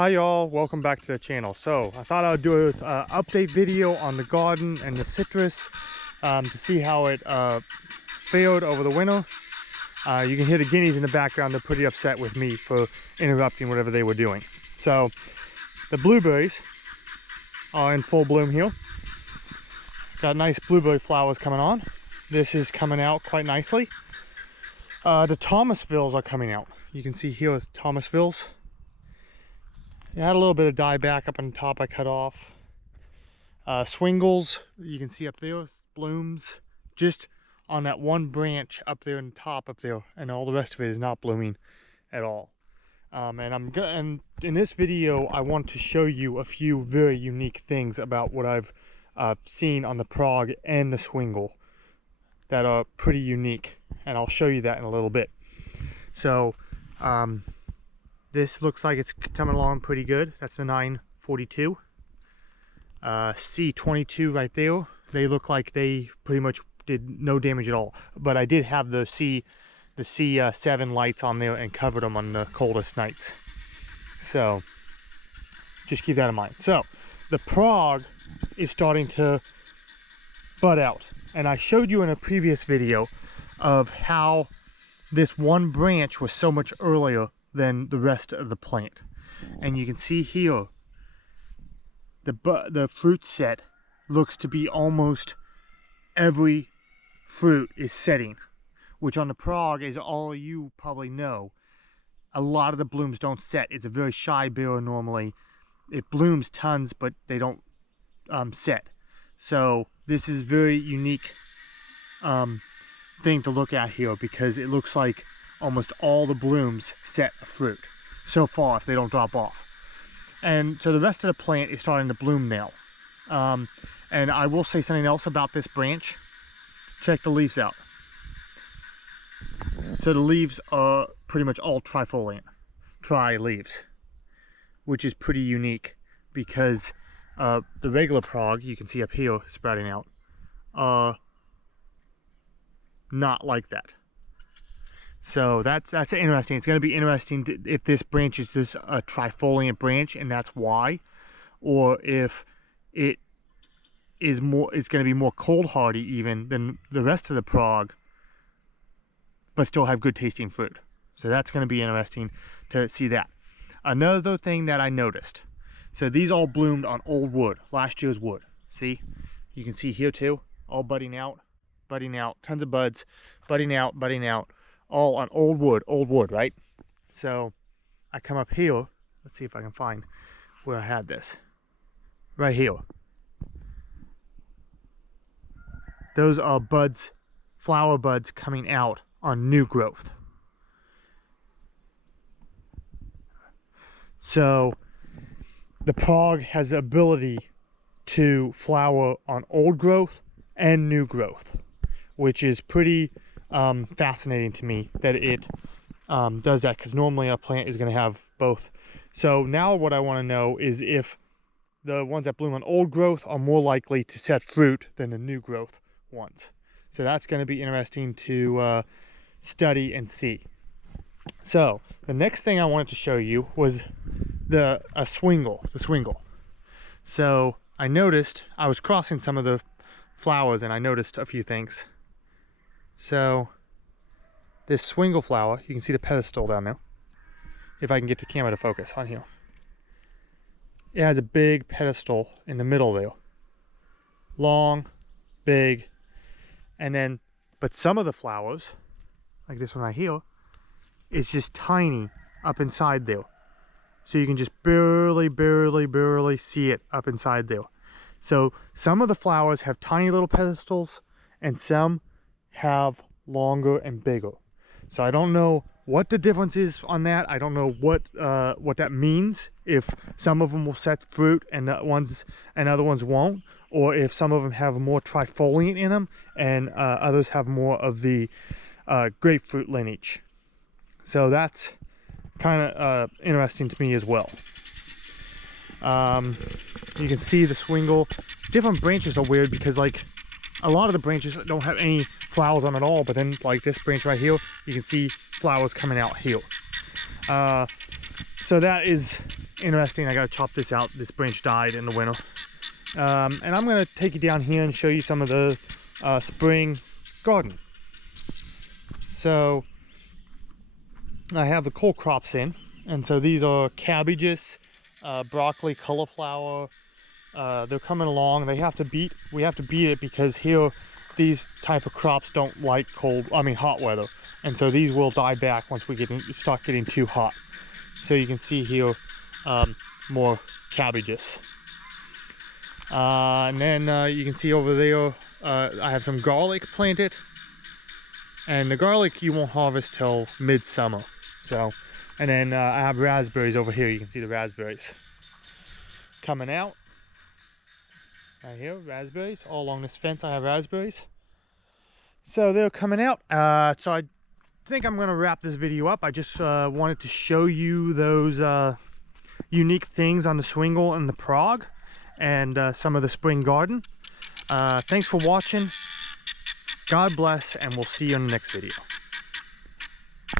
Hi y'all, welcome back to the channel. So I thought I would do an update video on the garden and the citrus to see how it fared over the winter. You can hear the guineas in the background. They're pretty upset with me for interrupting whatever they were doing. So the blueberries are in full bloom here. Got nice blueberry flowers coming on. This is coming out quite nicely. The Thomasvilles are coming out. You can see here is Thomasvilles. It had a little bit of dieback up on the top I cut off. Swingles, you can see up there, blooms just on that one branch up there in the top up there, and all the rest of it is not blooming at all. And in this video I want to show you a few very unique things about what I've seen on the Prague and the Swingle that are pretty unique, and I'll show you that in a little bit. So this looks like it's coming along pretty good. That's the 942. C22 right there. They look like they pretty much did no damage at all. But I did have the C7 lights on there and covered them on the coldest nights. So just keep that in mind. So the Prague is starting to bud out. And I showed you in a previous video of how this one branch was so much earlier than the rest of the plant. And you can see here the fruit set looks to be almost every fruit is setting, which on the Prague, as all you probably know, a lot of the blooms don't set. It's a very shy bearer normally. It blooms tons, but they don't set. So this is very unique thing to look at here, because it looks like almost all the blooms set a fruit so far if they don't drop off. And so the rest of the plant is starting to bloom now. And I will say something else about this branch. Check the leaves out. So the leaves are pretty much all trifoliate, tri leaves, which is pretty unique, because the regular Prague, you can see up here sprouting out, not like that. So that's interesting. It's going to be interesting if this branch is just a trifoliate branch and that's why, or if it is more, it's going to be more cold hardy even than the rest of the Prague, but still have good tasting fruit. So that's going to be interesting to see that. Another thing that I noticed, so these all bloomed on old wood, last year's wood. See, you can see here too, all budding out, tons of buds, budding out, all on old wood, right? So I come up here, let's see if I can find where I had this. Right here. Those are buds, flower buds coming out on new growth. So the Prague has the ability to flower on old growth and new growth, which is pretty fascinating to me that it does that, because normally a plant is going to have both. So now what I want to know is if the ones that bloom on old growth are more likely to set fruit than the new growth ones. So that's going to be interesting to study and see. So the next thing I wanted to show you was the swingle. So I noticed, I was crossing some of the flowers and I noticed a few things. So this swingle flower, you can see the pedestal down there. If I can get the camera to focus on here. It has a big pedestal in the middle there. Long, big, and then, but some of the flowers, like this one right here, is just tiny up inside there. So you can just barely see it up inside there. So some of the flowers have tiny little pedestals and some have longer and bigger. So I don't know what the difference is on that. I don't know what that means, if some of them will set fruit and other ones won't, or if some of them have more trifoliate in them and others have more of the grapefruit lineage. So that's kind of interesting to me as well. You can see the swingle. Different branches are weird, because like a lot of the branches don't have any flowers on at all, but then like this branch right here, you can see flowers coming out here. So that is interesting. I gotta chop this out. This branch died in the winter. And I'm gonna take you down here and show you some of the spring garden. So I have the cole crops in, and so these are cabbages, broccoli, cauliflower. They're coming along. We have to beat it because here these type of crops don't like hot weather, and so these will die back once we start getting too hot. So you can see here more cabbages, and then you can see over there I have some garlic planted, and the garlic you won't harvest till midsummer. So, and then I have raspberries over here. You can see the raspberries coming out right here. Raspberries all along this fence. I have raspberries, so they're coming out. So I think I'm gonna wrap this video up. I just wanted to show you those unique things on the Swingle and the Prague, and some of the spring garden. Thanks for watching. God bless, and we'll see you in the next video.